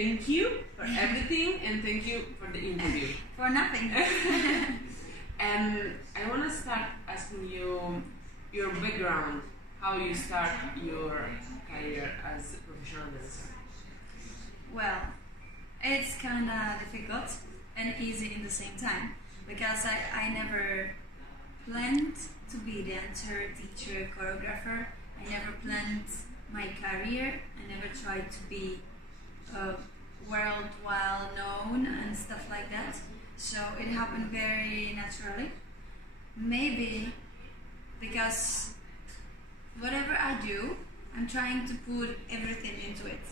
thank you for everything and thank you for the interview. For nothing. And I want to start asking you your background, how you start your career as a professional dancer. Well, it's kind of difficult and easy in the same time because I never planned to be dancer, teacher, choreographer. I never planned my career. I never tried to be worldwide known and stuff like that. So it happened very naturally. Maybe because whatever I do, I'm trying to put everything into it.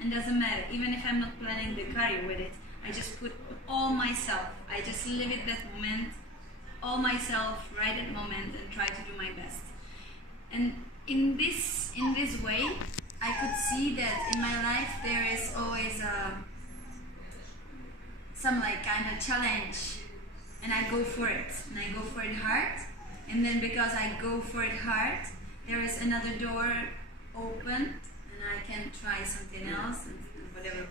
And doesn't matter, even if I'm not planning the career with it, I just put all myself. I just live it that moment, all myself, right at moment, and try to do my best. And in this way, I could see that in my life there is always some like kind of challenge, and I go for it, and I go for it hard. And then because I go for it hard, there is another door open, and I can try something else and whatever.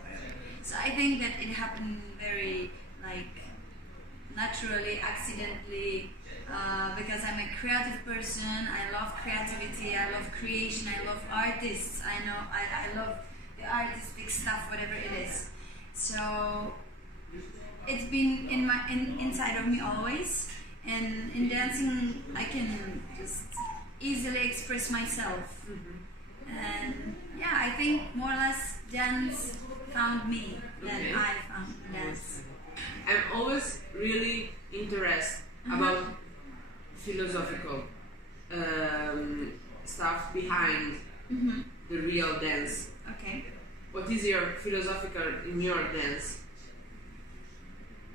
So I think that it happened very like naturally, accidentally, because I'm a creative person. I love creativity, I love creation, I love artists. I love the artistic stuff, whatever it is. So it's been inside of me always. And in dancing, I can just easily express myself. And yeah, I think more or less dance found me than I found dance. I'm always really interested about philosophical stuff behind the real dance. Okay. What is your philosophical in your dance?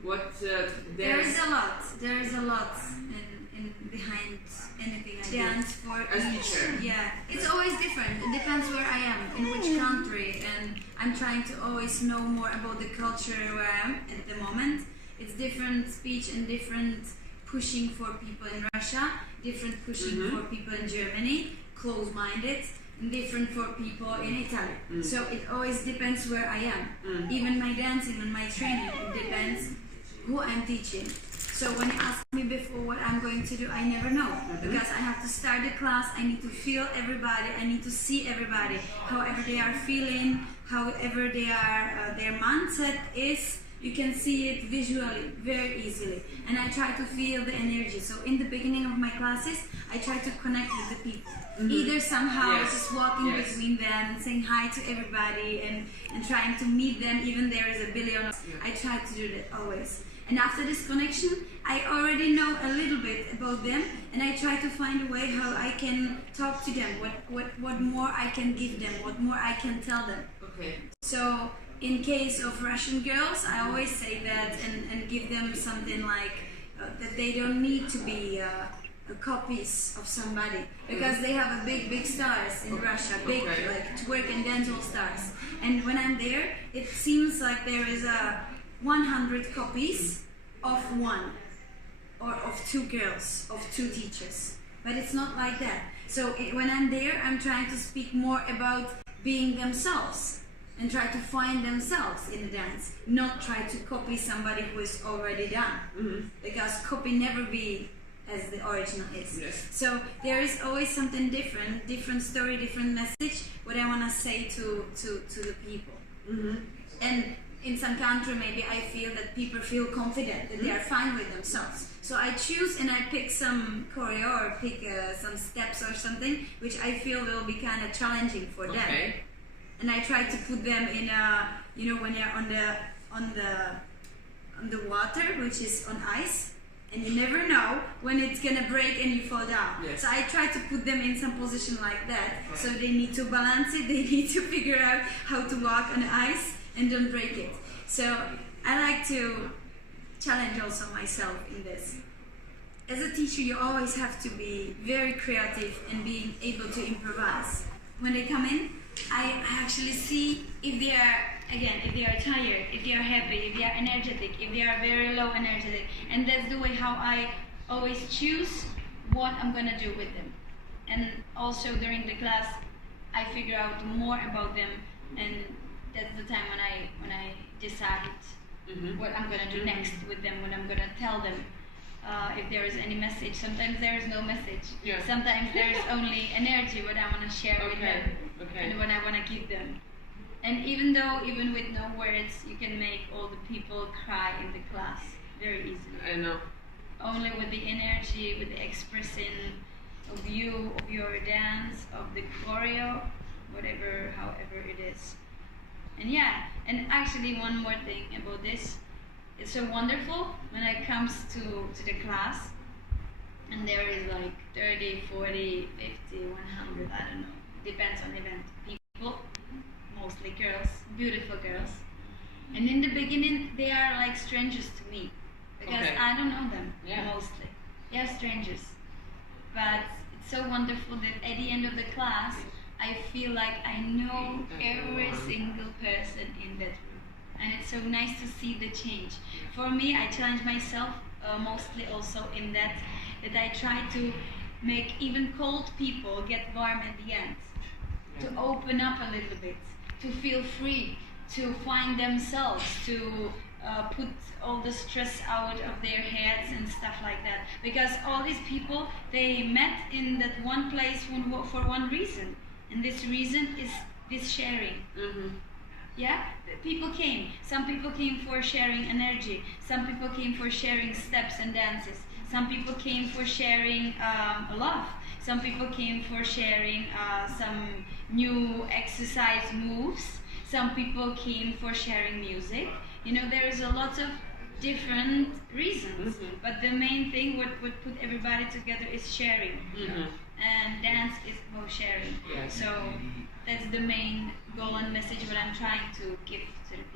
What There is a lot in behind anything I dance for. As teacher. Yeah, it's always different. It depends where I am, in which country, and I'm trying to always know more about the culture where I am at the moment. It's different speech and different pushing for people in Russia, different pushing for people in Germany, close-minded, and different for people in Italy. So it always depends where I am. Even my dancing and my training, it depends who I'm teaching. So when you ask me before what I'm going to do, I never know. Because I have to start the class, I need to feel everybody, I need to see everybody, however they are feeling, however they are, their mindset is. You can see it visually very easily, and I try to feel the energy. So in the beginning of my classes, I try to connect with the people, either somehow just walking between them and saying hi to everybody and trying to meet them, even there is a billion. I try to do that always. And after this connection, I already know a little bit about them, and I try to find a way how I can talk to them, what more I can give them, what more I can tell them. Okay. So in case of Russian girls, I always say that and give them something like that they don't need to be copies of somebody, because they have a big stars in Russia, big like twerk and dance all stars. And when I'm there, it seems like there is 100 copies of one or of two girls, of two teachers. But it's not like that. So when I'm there, I'm trying to speak more about being themselves and try to find themselves in the dance, not try to copy somebody who is already done. Because copy never be as the original is. So there is always something different story, different message, what I want to say to the people. And in some country, maybe I feel that people feel confident, that they are fine with themselves. So I choose and I pick some choreo or pick some steps or something, which I feel will be kind of challenging for them. And I try to put them in a, when you're on the water, which is on ice, and you never know when it's gonna break and you fall down. So I try to put them in some position like that. So they need to balance it, they need to figure out how to walk on ice and don't break it. So I like to challenge also myself in this. As a teacher, you always have to be very creative and being able to improvise. When they come in, I actually see if they are tired, if they are happy, if they are energetic, if they are very low energetic. And that's the way how I always choose what I'm gonna do with them. And also during the class, I figure out more about them and that's the time when I decide what I'm gonna do next with them, what I'm gonna tell them. If there is any message, sometimes there is no message. Yeah. Sometimes there is only energy, what I want to share with them, and what I want to give them. And even with no words, you can make all the people cry in the class very easily. I know. Only with the energy, with the expressing of you, of your dance, of the choreo, whatever, however it is. And yeah, and actually one more thing about this. It's so wonderful when it comes to the class, and there is like 30, 40, 50, 100, I don't know, depends on event, people, mostly girls, beautiful girls. And in the beginning, they are like strangers to me, because I don't know them, mostly. They are strangers. But it's so wonderful that at the end of the class, I feel like I know every single person in that room. And it's so nice to see the change. For me, I challenge myself mostly also in that I try to make even cold people get warm at the end. To open up a little bit, to feel free, to find themselves, to put all the stress out of their heads and stuff like that. Because all these people, they met in that one place for one reason. And this reason is this sharing. Yeah, people came. Some people came for sharing energy. Some people came for sharing steps and dances. Some people came for sharing love. Some people came for sharing some new exercise moves. Some people came for sharing music. You know, there is a lot of different reasons. But the main thing, what put everybody together is sharing. And dance is about sharing. So that's the main goal and message what I'm trying to give to the